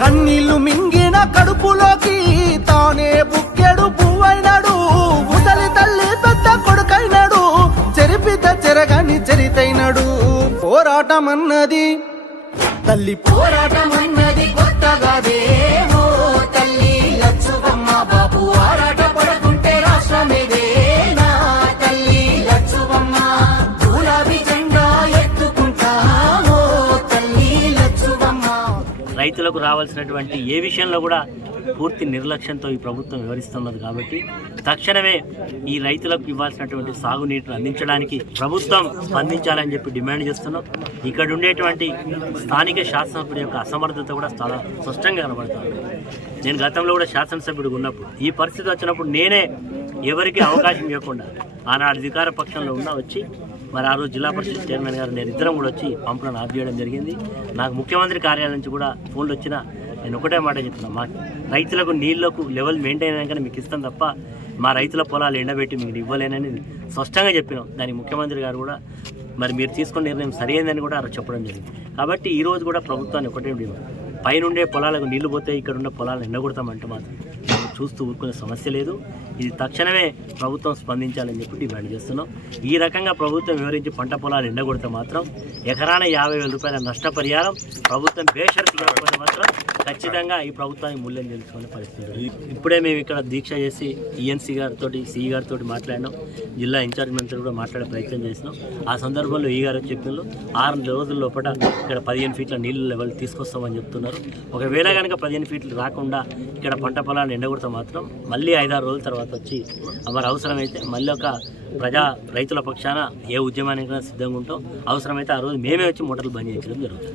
కన్నీళ్లు మింగిన కడుపులోకి తానే బుక్కెడు పువ్వైనాడు. ముసలి తల్లి పెద్ద కొడుకైనాడు, చెరిపిత చెరగని చరితైనాడు. పోరాటమన్నది తల్లి పోరాటమన్నది కొత్తగాదేమో. తల్లి లచ్చువమ్మ బాపు ఆరాట పడుతుంటే రాష్ట్రమేదేనా. తల్లి లచ్చువమ్మ గులాబీ జెండా ఎత్తుకుంటామో. తల్లి లచ్చువమ్మ. రైతులకు రావాల్సినటువంటి ఏ విషయంలో కూడా పూర్తి నిర్లక్ష్యంతో ఈ ప్రభుత్వం వివరిస్తున్నది కాబట్టి తక్షణమే ఈ రైతులకు ఇవ్వాల్సినటువంటి సాగునీటిని అందించడానికి ప్రభుత్వం స్పందించాలని చెప్పి డిమాండ్ చేస్తున్నాం. ఇక్కడ ఉండేటువంటి స్థానిక శాసనసభ్యుడి యొక్క అసమర్థత కూడా చాలా స్పష్టంగా కనబడుతుంది. నేను గతంలో కూడా శాసనసభ్యుడిగా ఉన్నప్పుడు ఈ పరిస్థితి వచ్చినప్పుడు నేనే ఎవరికి అవకాశం ఇవ్వకుండా ఆనాడు అధికార పక్షంలో ఉన్నా వచ్చి మరి ఆ రోజు జిల్లా పరిషత్ చైర్మన్ గారు నేను ఇద్దరం కూడా వచ్చి పంపులను ఆఫ్ చేయడం జరిగింది. నాకు ముఖ్యమంత్రి కార్యాలయం నుంచి కూడా ఫోన్లు వచ్చినా నేను ఒకటే మాట చెప్తున్నా, మా రైతులకు నీళ్లకు లెవెల్ మెయింటైన్ అయినాకనే మీకు ఇస్తాం తప్ప మా రైతుల పొలాలు ఎండబెట్టి మీకు ఇవ్వలేనని స్పష్టంగా చెప్పినాం. దానికి ముఖ్యమంత్రి గారు కూడా మరి మీరు తీసుకున్న నిర్ణయం సరైనదని కూడా చెప్పడం జరిగింది. కాబట్టి ఈరోజు కూడా ప్రభుత్వాన్ని ఒకటే పైనుండే పొలాలకు నీళ్లు పోతే ఇక్కడ ఉన్న పొలాలను ఎండగొడతామంటే మాత్రం చూస్తూ ఊరుకునే సమస్య లేదు. ఇది తక్షణమే ప్రభుత్వం స్పందించాలని చెప్పి డిమాండ్ చేస్తున్నాం. ఈ రకంగా ప్రభుత్వం వివరించి పంట పొలాలు ఎండగొడితే మాత్రం ఎకరాన 50,000 రూపాయల నష్టపరిహారం ప్రభుత్వం బేషరతు కాకపోతే మాత్రం ఖచ్చితంగా ఈ ప్రభుత్వానికి మూల్యం తెలుసుకునే పరిస్థితి. ఇప్పుడే మేము ఇక్కడ దీక్ష చేసి ఈఎన్సీ గారితో సిఈ గారితో మాట్లాడినాం. జిల్లా ఇన్ఛార్జ్ మంత్రి కూడా మాట్లాడే ప్రయత్నం చేసినాం. ఆ సందర్భంలో ఈ గారు చెప్పిన 6 రోజుల లోపల ఇక్కడ 15 ఫీట్ల నీళ్ళ లెవెల్ తీసుకొస్తామని చెప్తున్నారు. ఒకవేళ కనుక 15 ఫీట్లు రాకుండా ఇక్కడ పంట పొలాలను ఎండగొడితే మాత్రం మళ్ళీ 5-6 రోజుల తర్వాత వచ్చి మరి అవసరమైతే మళ్ళీ ఒక రైతుల పక్షాన ఏ ఉద్యమానికి సిద్ధంగా ఉంటాం. అవసరమైతే ఆ రోజు మేమే వచ్చి మోటార్లు బంద్ చేయించడం జరుగుతుంది.